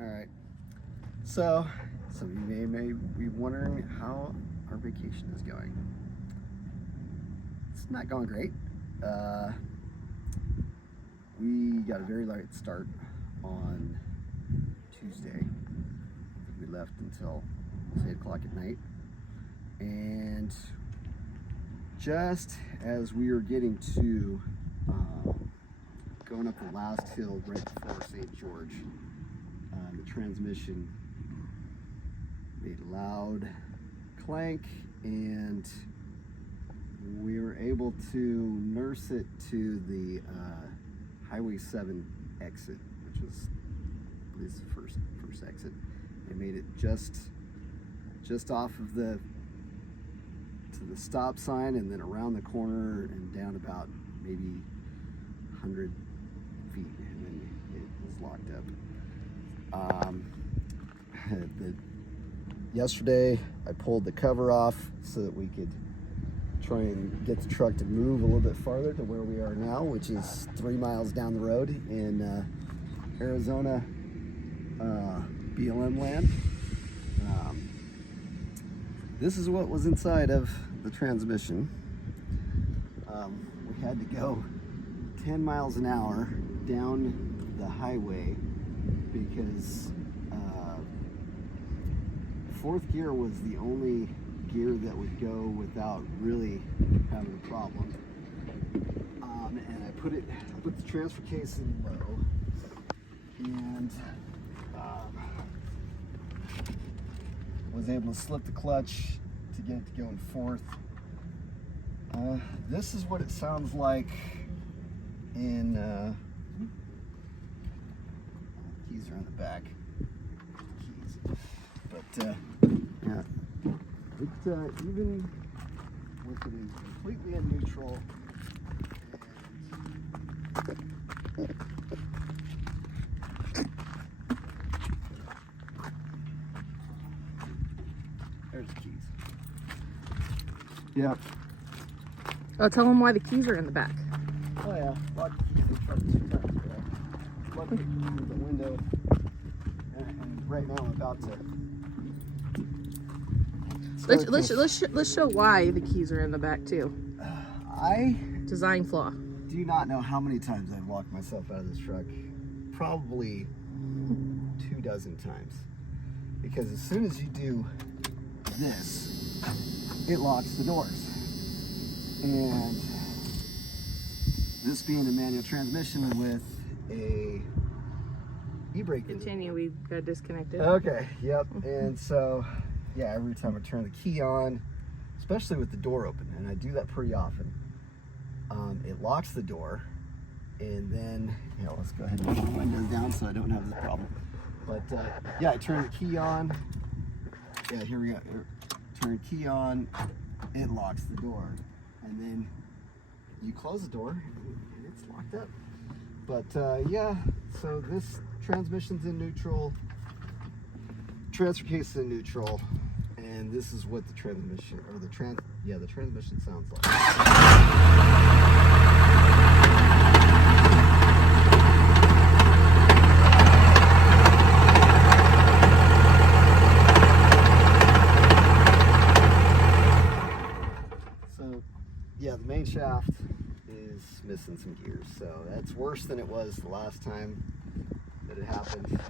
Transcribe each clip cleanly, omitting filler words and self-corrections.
All right. So, some of you may be wondering how our vacation is going. It's not going great. We got a very late start on Tuesday. I think we left until 8 o'clock at night. And just as we were getting to going up the last hill right before St. George, the transmission made a loud clank, and we were able to nurse it to the Highway 7 exit, which was at least the first exit. They made it just off of to the stop sign, and then around the corner and down about maybe 100 feet, and then it was locked up. Yesterday I pulled the cover off so that we could try and get the truck to move a little bit farther to where we are now, which is 3 miles down the road in Arizona BLM land. This is what was inside of the transmission. We had to go 10 miles an hour down the highway because fourth gear was the only gear that would go without really having a problem. And I put the transfer case in low, and was able to slip the clutch to get it to go in fourth. This is what it sounds like in keys are in the back. Keys. But yeah, even with it in completely in neutral, there's the keys. Yep. Oh, tell them why the keys are in the back. Oh yeah, locked the keys in the truck 2 times today. Locked the keys in the window, and right now I'm about to. Let's show why the keys are in the back too. I Design flaw. do not know how many times I've locked myself out of this truck. Probably 24 times. Because as soon as you do this, it locks the doors. And this being a manual transmission with a e-brake. Continue, we got disconnected. Okay, yep. And so, yeah, every time I turn the key on, especially with the door open, and I do that pretty often, it locks the door. And then, let's go ahead and put the windows down so I don't have this problem. But yeah, I turn the key on. Yeah, here we go. Turn the key on, it locks the door. And then you close the door and it's locked up. But yeah, so this transmission's in neutral, transfer case is in neutral, and this is what the transmission, or the transmission sounds like. Yeah, the main shaft is missing some gears, so that's worse than it was the last time that it happened.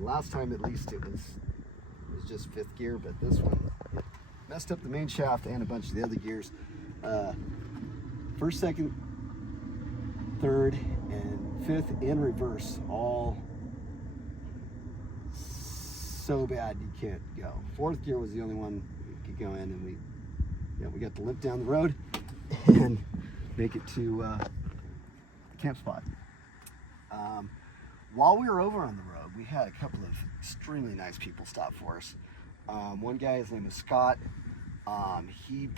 Last time, at least, it was just 5th gear, but this one, it messed up the main shaft and a bunch of the other gears. 1st, 2nd, 3rd, and 5th in reverse, all so bad you can't go. 4th gear was the only one you could go in, and we got the limp down the road and make it to the camp spot. While we were over on the road, we had a couple of extremely nice people stop for us. One guy, his name is Scott. He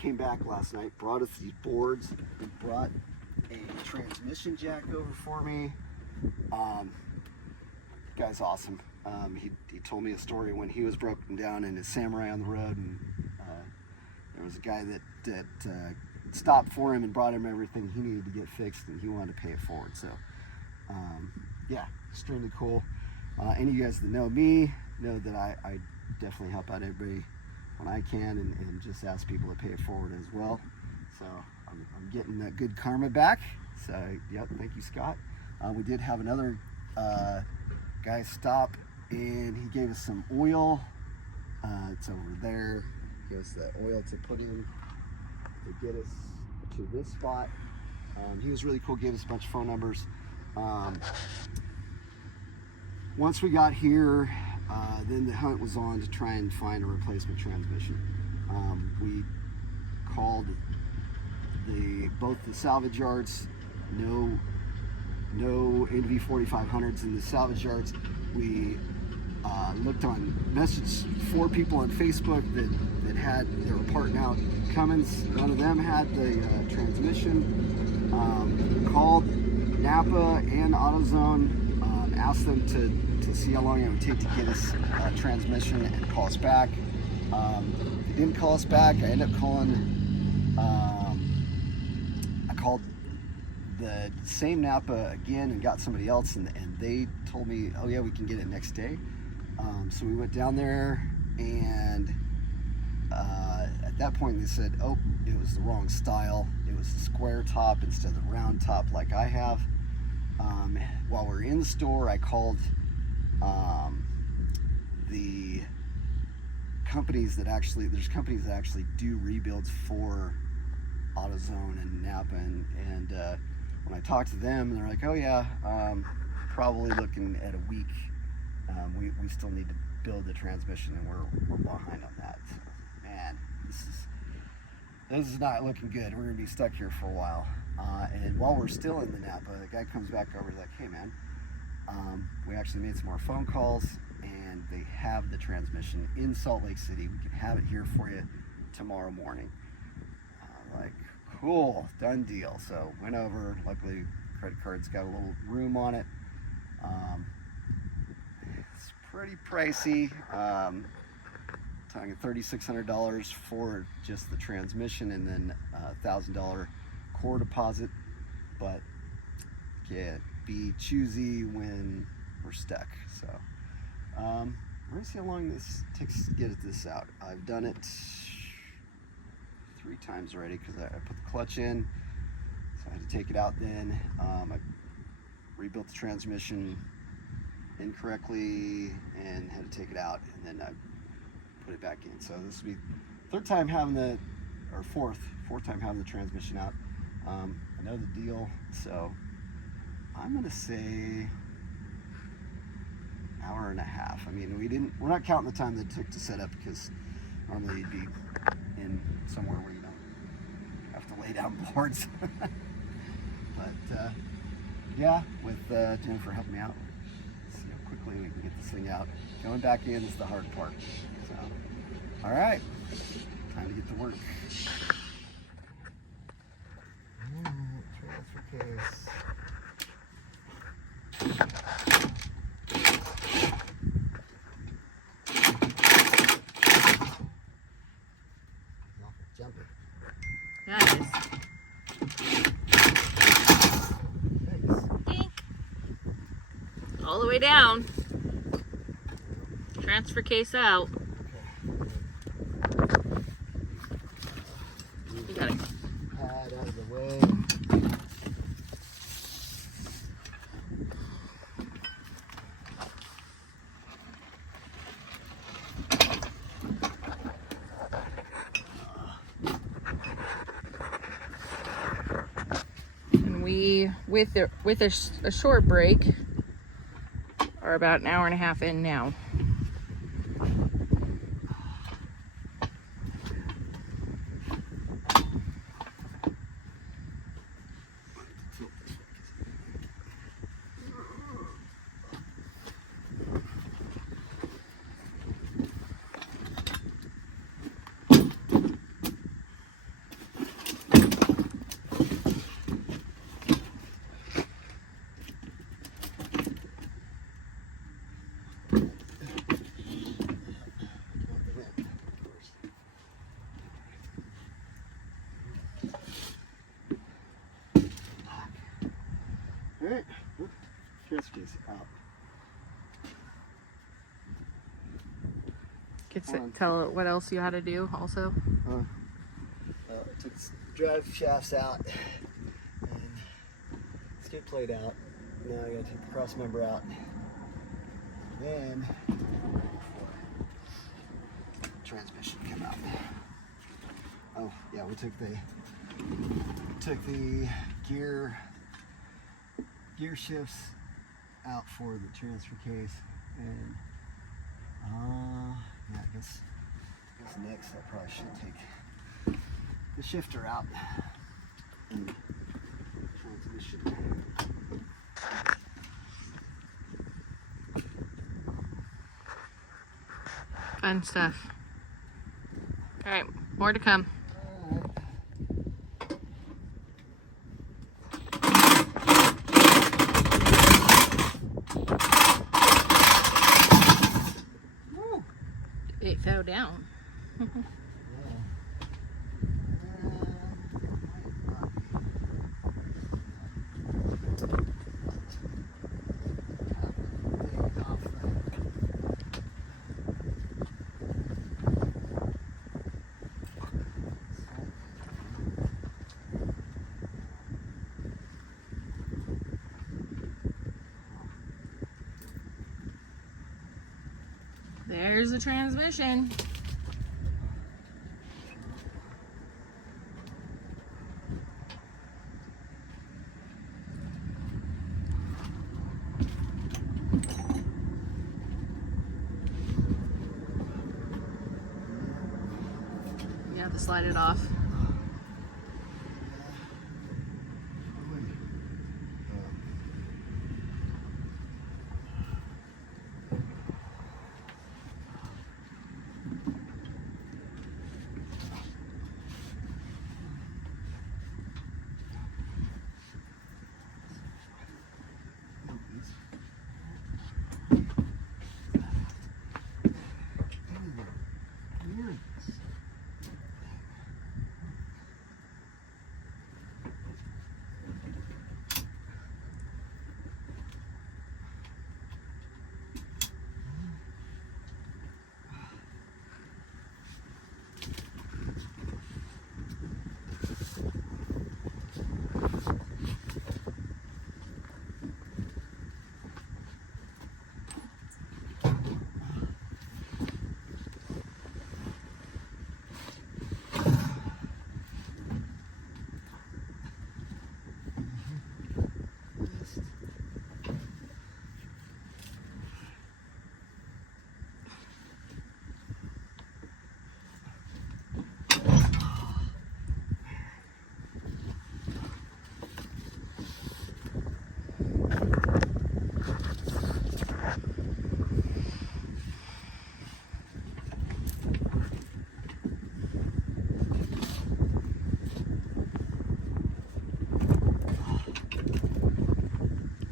came back last night, brought us these boards, brought a transmission jack over for me. Guy's awesome. He told me a story when he was broken down in his Samurai on the road, and there was a guy that stopped for him and brought him everything he needed to get fixed, and he wanted to pay it forward. So yeah, extremely cool. Any of you guys that know me know that I definitely help out everybody when I can, and just ask people to pay it forward as well. So I'm getting that good karma back. So yep, thank you, Scott. We did have another guy stop, and he gave us some oil. It's over there. He gave us the oil to put in to get us to this spot. He was really cool, gave us a bunch of phone numbers. Once we got here, then the hunt was on to try and find a replacement transmission. We called both the salvage yards, no NV 4500s in the salvage yards. We looked on, messaged 4 people on Facebook that they were parting out Cummins. None of them had the transmission. Called Napa and AutoZone, asked them to see how long it would take to get us transmission and call us back. They didn't call us back. I ended up calling, I called the same Napa again and got somebody else, and they told me, oh yeah, we can get it next day. So we went down there, and at that point they said, oh, it was the wrong style. It was the square top instead of the round top like I have. While we're in the store, I called the companies that there's companies that actually do rebuilds for AutoZone and Napa, and when I talked to them, they're like, oh yeah, probably looking at a week. We still need to build the transmission, and we're behind on that. So, man, this is not looking good. We're gonna be stuck here for a while. And while we're still in the Napa, the guy comes back over, he's like, hey man, we actually made some more phone calls, and they have the transmission in Salt Lake City. We can have it here for you tomorrow morning. Like, cool, done deal. So went over, luckily credit card's got a little room on it. It's pretty pricey. Talking $3,600 for just the transmission, and then $1,000 core deposit. But yeah, be choosy when we're stuck. So we're gonna see how long this takes to get this out. I've done it 3 times already because I put the clutch in, so I had to take it out then. I rebuilt the transmission incorrectly and had to take it out, and then I put it back in. So this will be 3rd time having fourth time having the transmission out. I know the deal, so I'm gonna say hour and a half. I mean, we're not counting the time that it took to set up, because normally you'd be in somewhere where you don't have to lay down boards. But yeah, with Jennifer helping me out, see how quickly we can get this thing out. Going back in is the hard part. So, all right, time to get to work. Transfer case. Jumping. Nice. All the way down. Transfer case out. You got it. Pad out of the way. And we, with a short break, are about an hour and a half in now. Tell it what else you had to do also. I took the drive shafts out and skid plate out. Now I gotta take the cross member out. Then transmission came out. Oh yeah, we took the gear shifts out for the transfer case, and yeah, I guess next I probably should take the shifter out and transmission. Fun stuff. All right, more to come. It fell down. There's the transmission. You have to slide it off.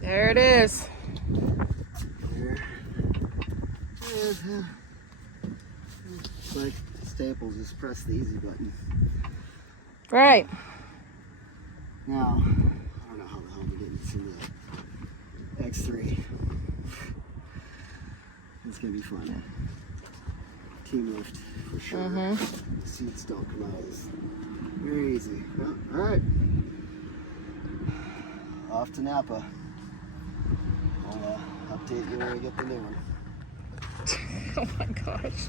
There it is. It's like Staples, just press the easy button. Right. Now, I don't know how the hell we're getting this into the X3. It's gonna be fun. Team lift for sure. The seats don't come out. It's very easy. Well, all right. Off to Napa. I'll update you when we get the new one. Oh my gosh.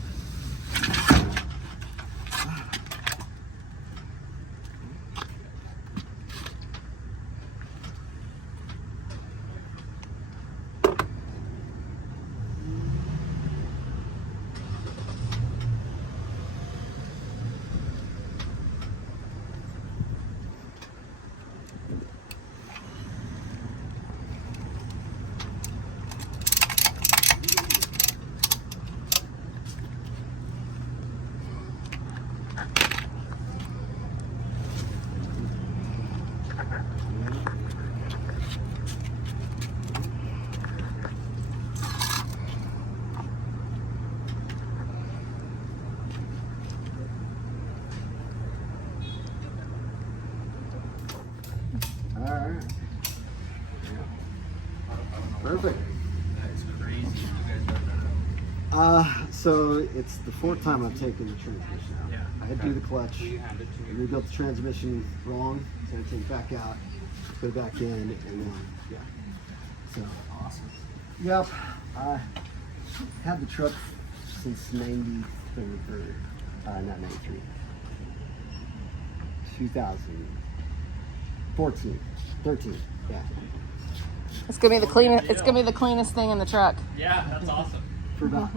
So it's the fourth time I've taken the transmission out. Yeah. I had to do the clutch. I rebuilt the transmission wrong, so I had to take it back out, put it back in, and then, yeah. So, Awesome. yep. I had the truck since 93, not 93. 2014, 13, yeah. It's gonna be the cleanest. It's gonna be the cleanest thing in the truck. Yeah, that's awesome. For about,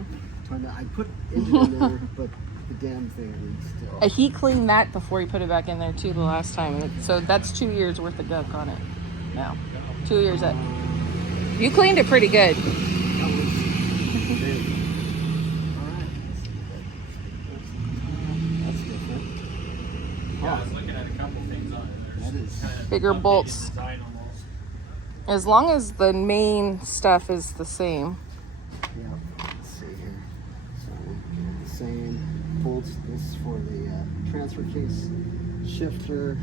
I put engine in there, but the damn thing leaks still. He cleaned that before he put it back in there too the last time. So that's 2 years worth of gunk on it. Now, 2 years up. You cleaned it pretty good. That was big. Alright. That's different. Yeah, I was looking at a couple things on it. There's That is kind of bigger updated bolts. design almost. As long as the main stuff is the same. yeah. Let's see here. So the same bolts. This is for the transfer case shifter,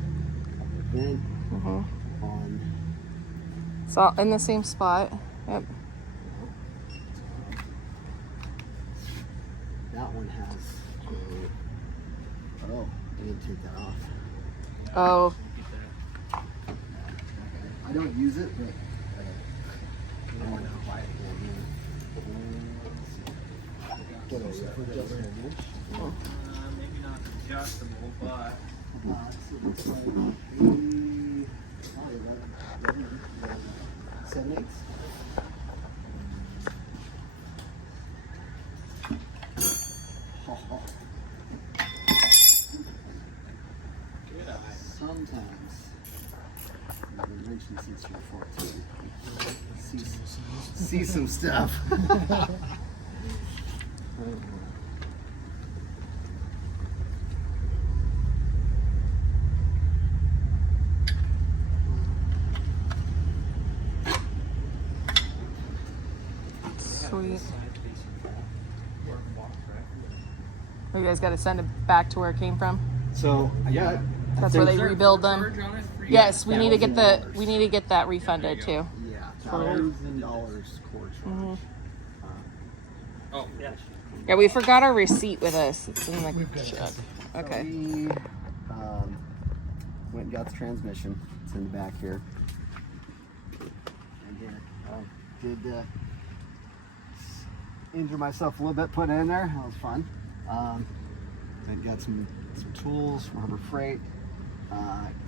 vent Mm-hmm. on. It's all in the same spot. Yep. That one has. Oh, I didn't take that off. Oh, I don't use it, but. I don't know why. What else? Maybe not adjustable, but So it looks like 7/8. good eye. Sometimes I've been racing since you're 14. See some stuff. sweet. You guys got to send it back to where it came from. So I got. That's where they rebuild them. Charge on it for you? Yes, we need to get the $1,000. that refunded too. Yeah, $1,000 core charge. Oh, yeah. Yeah, we forgot our receipt with us. It's in the truck. Okay. We went and got the transmission. It's in the back here. And here, I did injure myself a little bit putting it in there. That was fun. Then got some tools from Harbor Freight.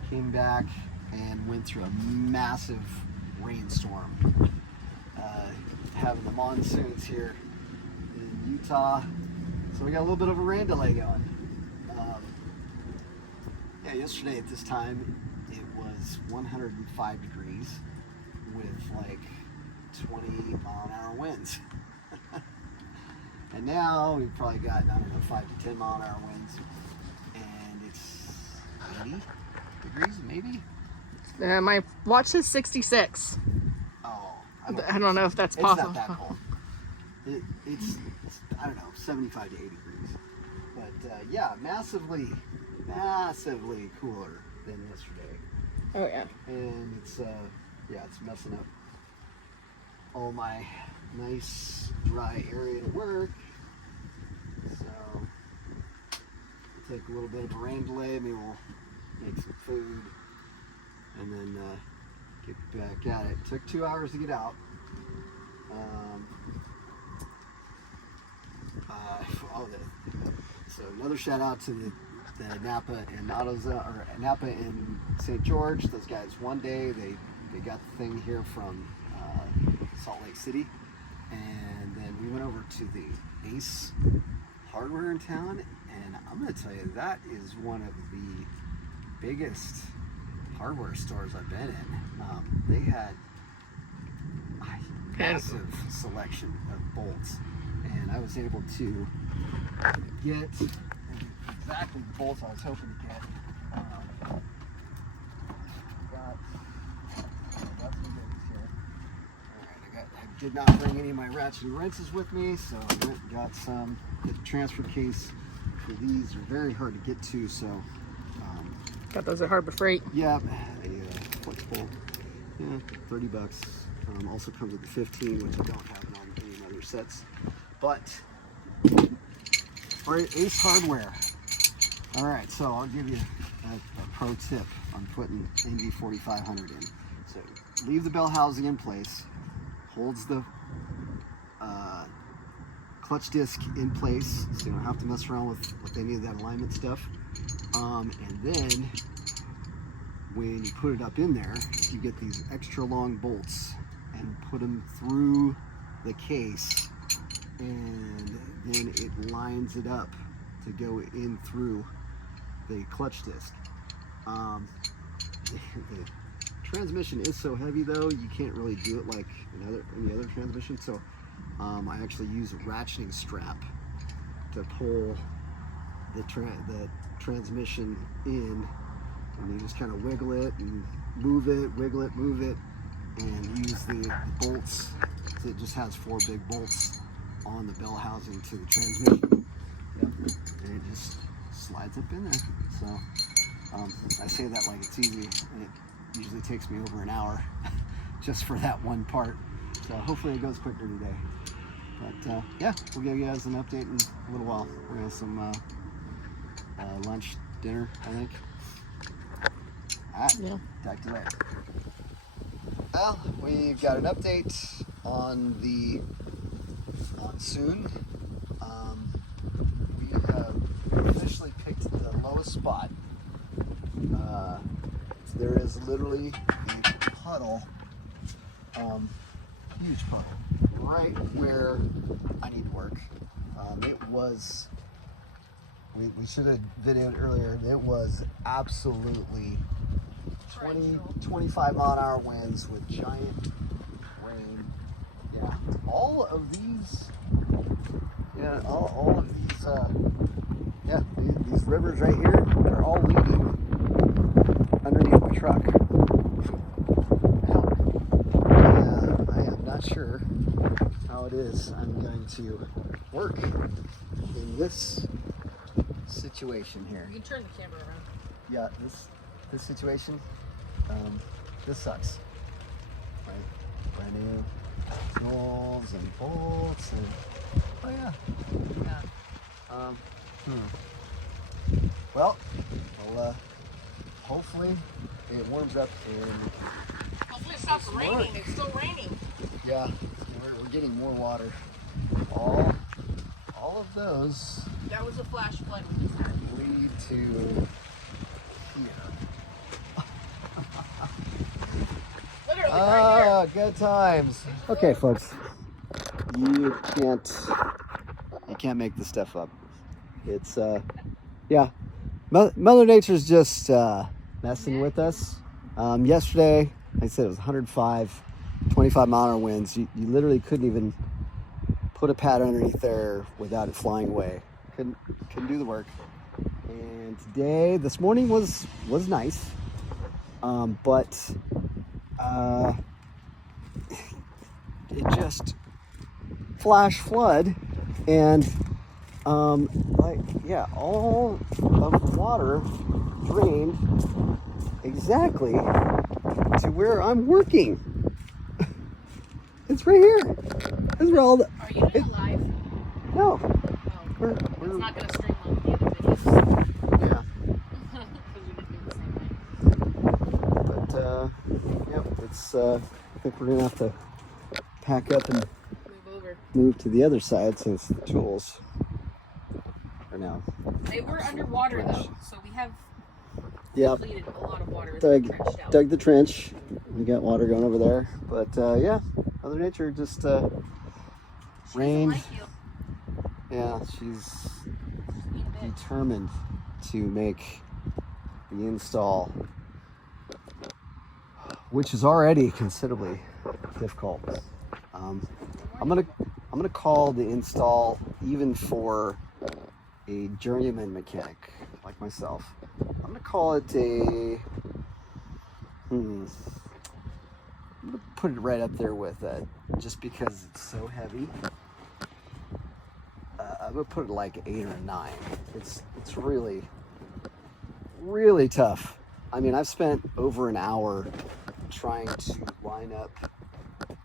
Came back and went through a massive rainstorm. Having the monsoons here in Utah, so we got a little bit of a rain delay going. Yeah, yesterday at this time it was 105 degrees with like 20-mile-an-hour winds. And now we've probably got, I don't know, 5 to 10 mile an hour winds, and it's 80 degrees maybe. My watch says 66. Oh, I don't know if that's it's possible. not that cold. It's I don't know, 75 to 80 degrees. But yeah, massively cooler than yesterday. Oh yeah. And it's yeah, it's messing up all my nice dry area to work. So we'll take a little bit of a rain delay, maybe we'll make some food and then get back at it. Took 2 hours to get out. So another shout out to the Napa and AutoZone, or Napa in St. George. Those guys, one day they got the thing here from Salt Lake City, and then we went over to the Ace Hardware in town, and I'm going to tell you, that is one of the biggest hardware stores I've been in. They had a massive selection of bolts, and I was able to get exactly the bolts I was hoping to get. Got some goodies here. Alright, I did not bring any of my ratchet and wrenches with me, so I went and got some. The transfer case for these are very hard to get to, so Got those at Harbor Freight. yeah, a flexible, yeah, $30. Also comes with the 15, which I don't have it on any other sets. But or Ace Hardware. All right, so I'll give you a pro tip on putting NV 4500 in. So leave the bell housing in place, holds the clutch disc in place, so you don't have to mess around with any of that alignment stuff. And then when you put it up in there, you get these extra long bolts and put them through the case, and then it lines it up to go in through the clutch disc. The transmission is so heavy though, you can't really do it like any other transmission. So I actually use a ratcheting strap to pull the transmission in, and you just kind of wiggle it and move it, wiggle it, move it, and use the bolts. So it just has 4 big bolts on the bell housing to the transmission. Yep. And it just slides up in there. So I say that like it's easy, and it usually takes me over an hour just for that one part. So hopefully it goes quicker today. But yeah, we'll give you guys an update in a little while. We're gonna have some lunch, dinner, I think. All right, Yeah. talk to you later. Well, we've got an update on the monsoon. We have officially picked the lowest spot. There is literally a puddle, huge puddle, right where I need to work. It was, we should have videoed earlier, it was absolutely 25 mile an hour winds with giant rain. Yeah, all of these, all of these, these rivers right here, they're all leading underneath my truck. Now, I am not sure how it is I'm going to work in this situation here. You can turn the camera around. Yeah, this situation, this sucks. Right, brand new tools and bolts and oh yeah. Well, hopefully it warms up and Hopefully it stops raining. It's still raining. yeah, we're getting more water. All of those That was a flash flood we just had. lead to here. Literally right Good times. Okay, folks, you can't make this stuff up. It's yeah, Mother Nature's just messing with us. Yesterday, like I said, it was 105, 25 mile an hour winds. You literally couldn't even put a pad underneath there without it flying away. Couldn't do the work. And today, this morning was nice, but it just flash flood, and all of the water drained exactly to where I'm working. It's right here. This is where all the. Are you doing it live? No. Oh. We're It's not going to stream like the other videos. yeah. Because we did the same way. But yep, it's I think we're gonna have to pack up and Move over. move to the other side since the tools are now. They were underwater though, so we have Yep. depleted a lot of water. It's been trenched out. Dug the trench. We got water going over there, but yeah, Mother Nature just She doesn't rained. like you. Yeah, she's Being a bitch. determined to make the install, which is already considerably difficult. I'm gonna call the install, even for a journeyman mechanic like myself, I'm gonna call it a. I'm gonna put it right up there with that, just because it's so heavy. I'm gonna put it like 8 or a 9. It's really tough. I mean, I've spent over an hour trying to line up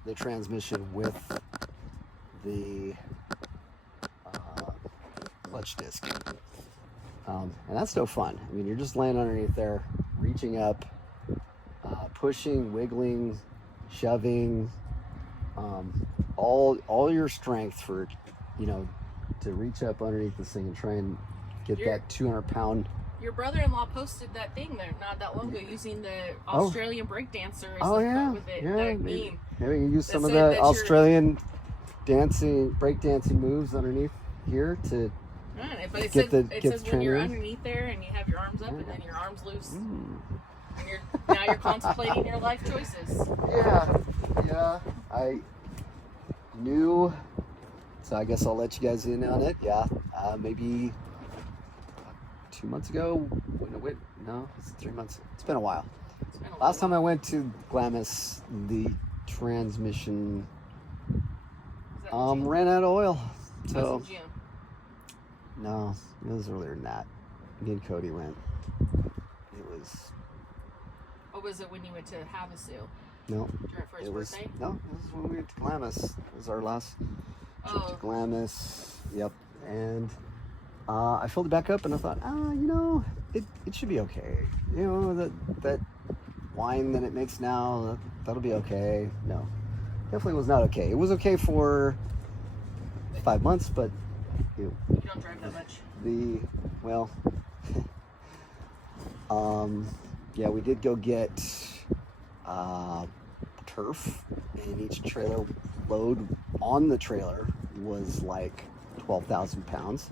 the transmission with the clutch launch disc. And that's no fun. I mean, you're just laying underneath there, reaching up, pushing, wiggling, shoving, all your strength for, to reach up underneath this thing and try and get that 200-pound. Your brother-in-law posted that thing there not that long ago using the Australian breakdancer. Oh yeah, with it, yeah. that Maybe meme. you use some of the Australian breakdancing moves underneath here to but it get says the when you're in. underneath there and you have your arms up and then your arms loose. And now you're contemplating your life choices. Yeah. I knew, so I guess I'll let you guys in on it. Yeah, maybe 2 months ago. No, it's 3 months. It's been a while. Last time I went to Glamis, the transmission ran out of oil. So no, it was earlier than that. Me and Cody went. It was. What was it when you went to Havasu? No, for his birthday? No, this is when we went to Glamis. It was our last trip to Glamis. Yep, and I filled it back up, and I thought, it should be okay. That wine that it makes now, that'll be okay. No, definitely was not okay. It was okay for 5 months, but you don't drive that much. Yeah, we did go get turf, and each trailer load on the trailer was like 12,000 pounds.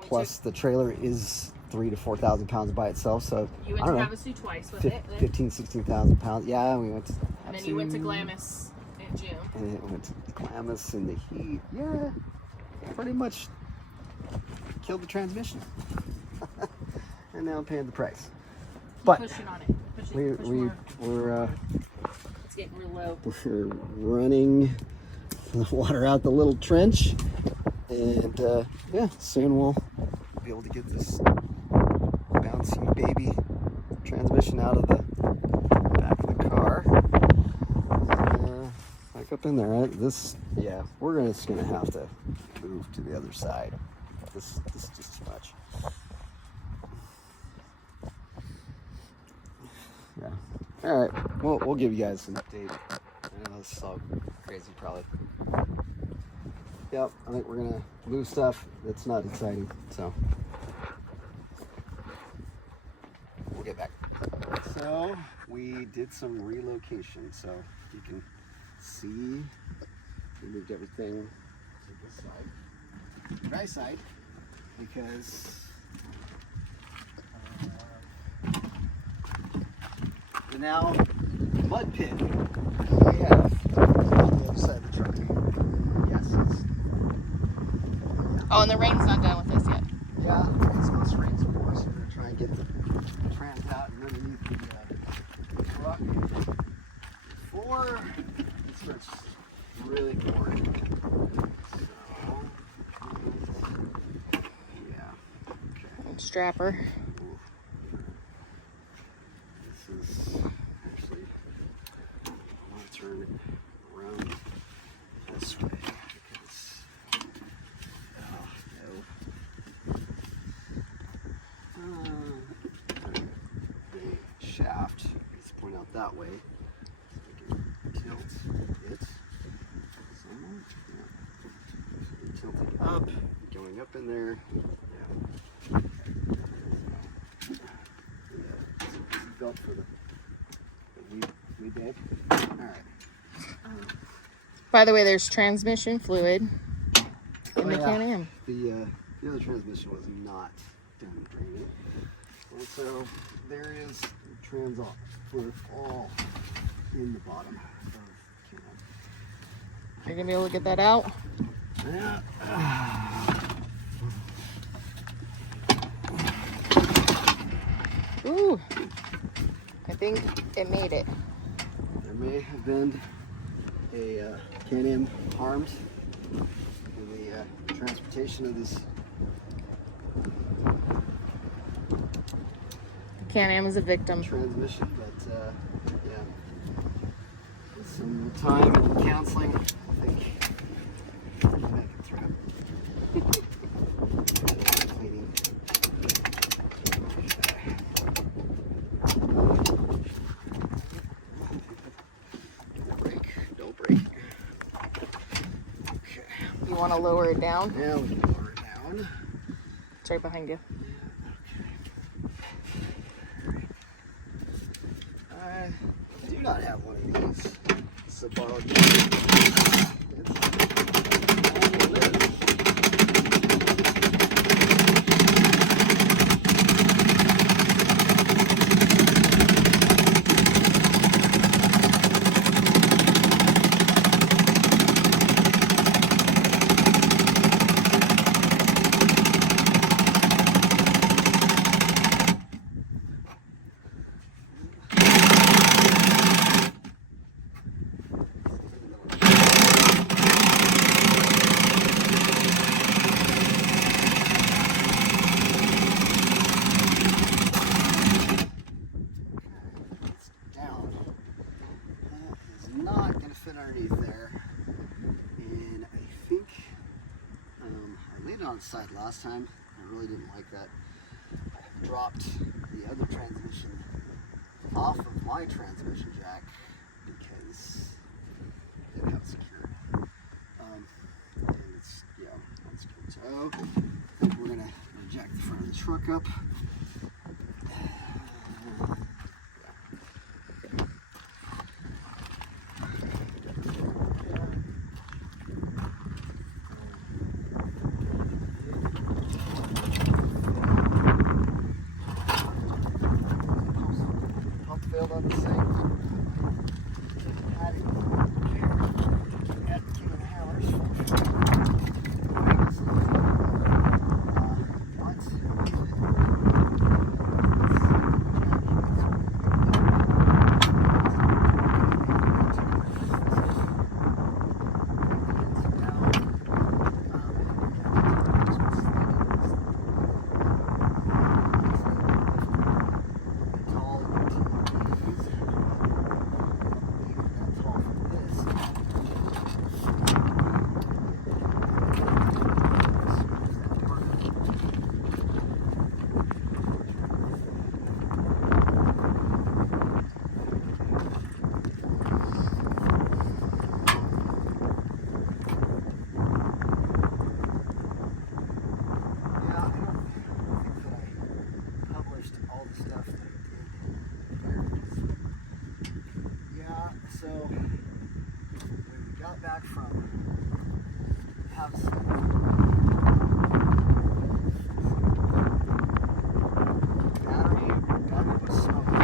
Plus, the trailer is 3,000 to 4,000 pounds by itself. So you went to Havasu twice with it. 15,000, 16,000 pounds. Yeah, we went to. And then you went to Glamis in June. And it went to Glamis in the heat. Yeah, pretty much killed the transmission. And now I'm paying the price. But pushing on it. We're it's getting real low. We're running the water out the little trench, and soon we'll be able to get this bouncy baby transmission out of the back of the car. Back up in there. We're just gonna have to move to the other side. This is just too much. Yeah. All right. Well, we'll give you guys an update. I know this is all crazy, probably. Yep. I think we're gonna move stuff that's not exciting. So we'll get back. So we did some relocation. So you can see we moved everything to this side, right side, because. The now mud pit we have on the other side of the truck. Yes. And the rain's not done with us yet. Yeah, it's supposed to rain some more, so we're going to try and get the trans out and underneath the truck before it starts really pouring. So, yeah. Okay. Strapper. Actually, I want to turn it around this way because the shaft is pointing out that way, so we can tilt it somewhat. Yeah. Tilt it up, going up in there. Yeah. Built for the we did. All right. By the way, there's transmission fluid in the yeah. Can-Am. The other transmission was not done draining, and so there is trans fluid all in the bottom of the Can-Am. You're gonna be able to get that out. Yeah. Ooh. I think it made it. There may have been a Can-Am harmed in the transportation of this. Can-Am is a victim. Transmission, but with some time and counseling, I think we'll make it through. You want to lower it down? Yeah, we can lower it down. It's right behind you. I do not have one of these. So borrowed. Not going to fit underneath there, and I think I laid it on its side last time. I really didn't like that. I dropped the other transmission off of my transmission jack because I didn't have it secured, and it's unsecured. So I think we're going to jack the front of the truck up. Failed on the same had it here at King of the Hammers. So when we got back from the house, battery was smoking.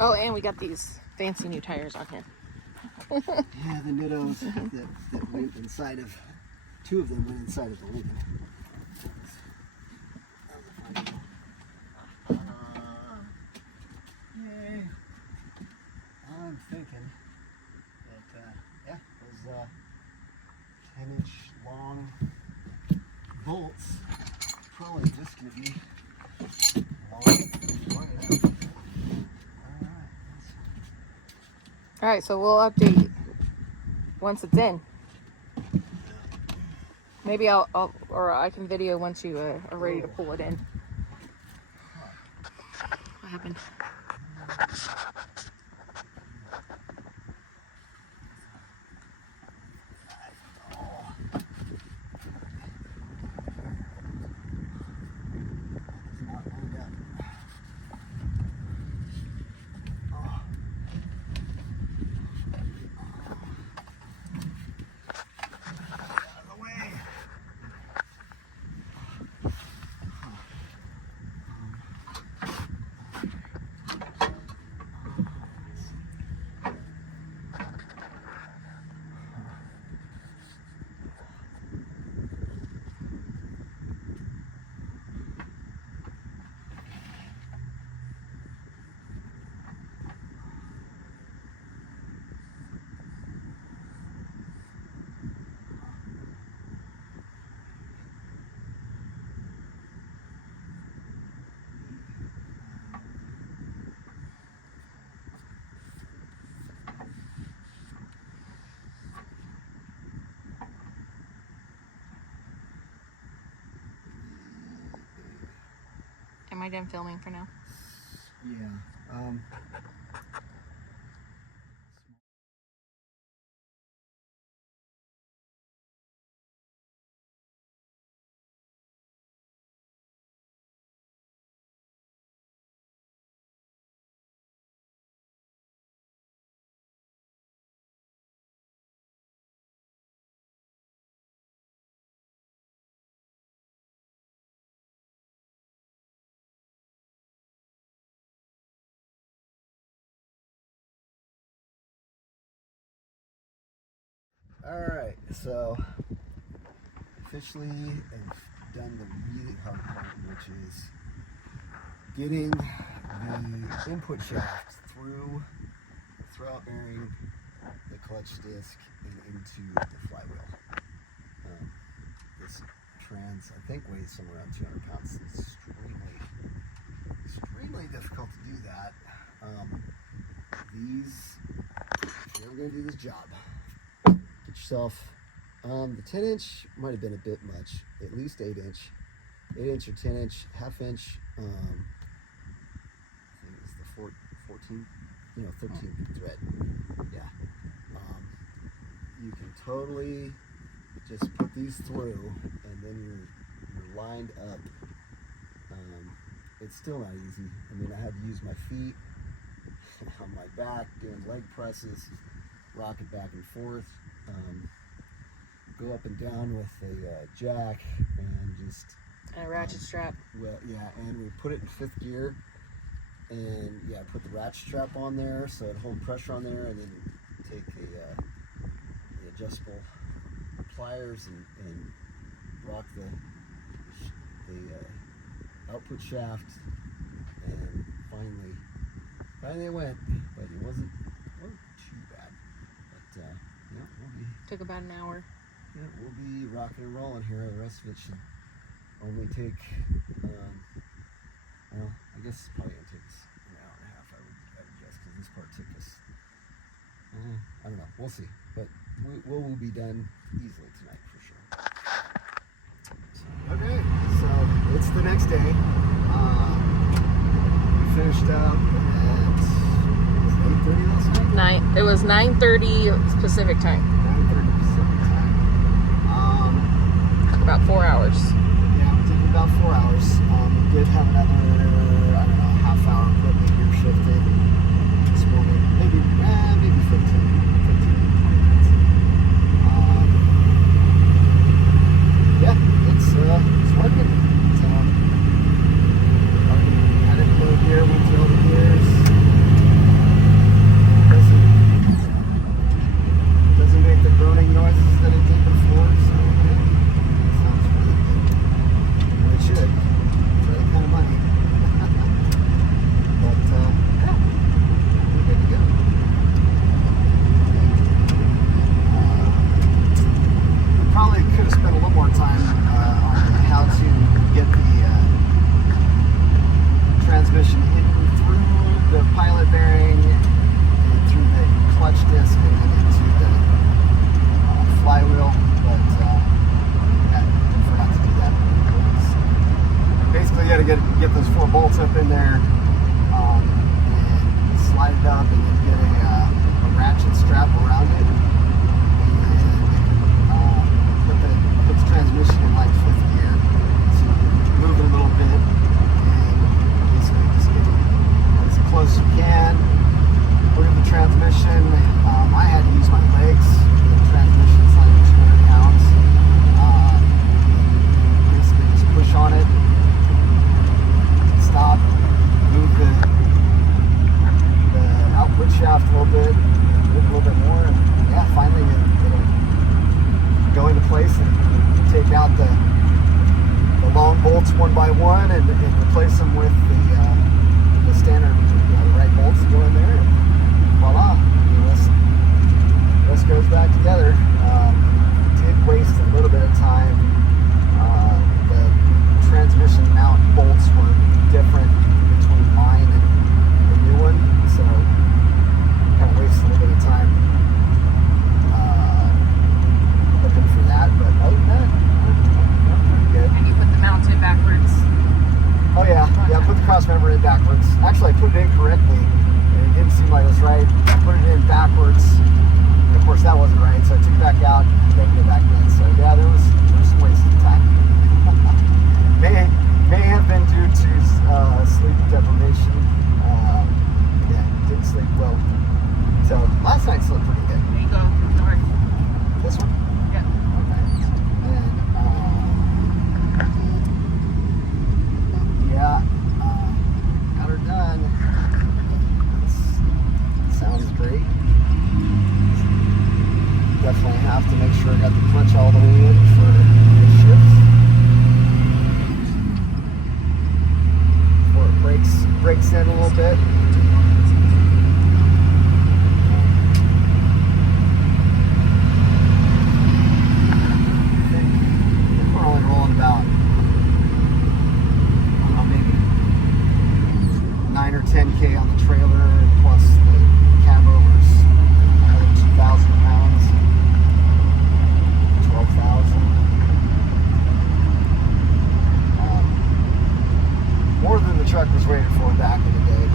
Oh, and we got these fancy new tires on here. Yeah, the Nittos that went inside of, 2 of them went inside of the Lincoln. Yay. I'm thinking that, yeah, those 10-inch long bolts probably just going to be long enough. All right, so we'll update once it's in. Maybe or I can video once you are ready to pull it in. What happened? Am I done filming for now? Yeah. Alright, so officially I've done the really hard part, which is getting the input shaft through the throwout bearing, the clutch disc, and into the flywheel. This trans, I think, weighs somewhere around 200 pounds. It's extremely difficult to do that. If you're ever going to do this job, get yourself, the 10-inch might have been a bit much, at least 8-inch. 8-inch or 10-inch, half-inch, I think it's the 14, 13 thread. Yeah. You can totally just put these through, and then you're lined up. It's still not easy. I mean, I had to use my feet on my back, doing leg presses, rock it back and forth, go up and down with a jack, and just... And a ratchet strap. Well, yeah, and we put it in 5th gear, and yeah, put the ratchet strap on there so it hold pressure on there, and then take the adjustable pliers and rock the output shaft, and finally it went, but it wasn't too bad. But yeah, Took about an hour. Yeah, we'll be rocking and rolling here. The rest of it should only take, well, I guess it's probably gonna take us an hour and a half, I would guess, because this part took us, I don't know, we'll see, but we'll be done easily tonight for sure. Okay, so it's the next day. We finished up at 8:30 last night? It was 9:30 Pacific time. 9:30 Pacific time. About 4 hours. Yeah, it took about 4 hours. We did have another, I don't know, half-hour equipment gear shifted this morning. Maybe 15 minutes. Yeah, it's working. Had it low gear, went through all the gears. get those 4 bolts up in there, and slide it up, and then get a ratchet strap around it, and put the transmission in like 5th gear, so you can move it a little bit, and basically just get it as close as you can. Move the transmission. I had to use my legs. The transmission's like 200 pounds. Basically just push on it, stop, move the output shaft a little bit, move a little bit more, and yeah, finally it'll go into place, and you take out the long bolts one by one, and replace them with the standard, the right bolts to go in there, and voila, the rest goes back together. Did waste a little bit of time. The transmission mount bolts were different between mine and the new one, so kind of wasted a little bit of time looking for that. But other than that, pretty good. And you put the mounts in backwards. Oh yeah, I put the cross member in backwards. Actually, I put it in correctly, and it didn't seem like it was right. I put it in backwards, and of course that wasn't right, so I took it back out, then it back in. So yeah, there was some wasted time. may have been due to sleep deprivation. Yeah, didn't sleep well. So last night slept pretty good. There you go, north. This one? Yep. Okay. And yeah, got her done. Sounds great. Definitely have to make sure I got the clutch all the way in for the shift. Before it breaks in a little bit. I think we're only rolling about, I don't know, maybe 9 or 10K on the trailer, plus the cab overs, another 2,000 pounds, 12,000. More than the truck was rated for back in the day.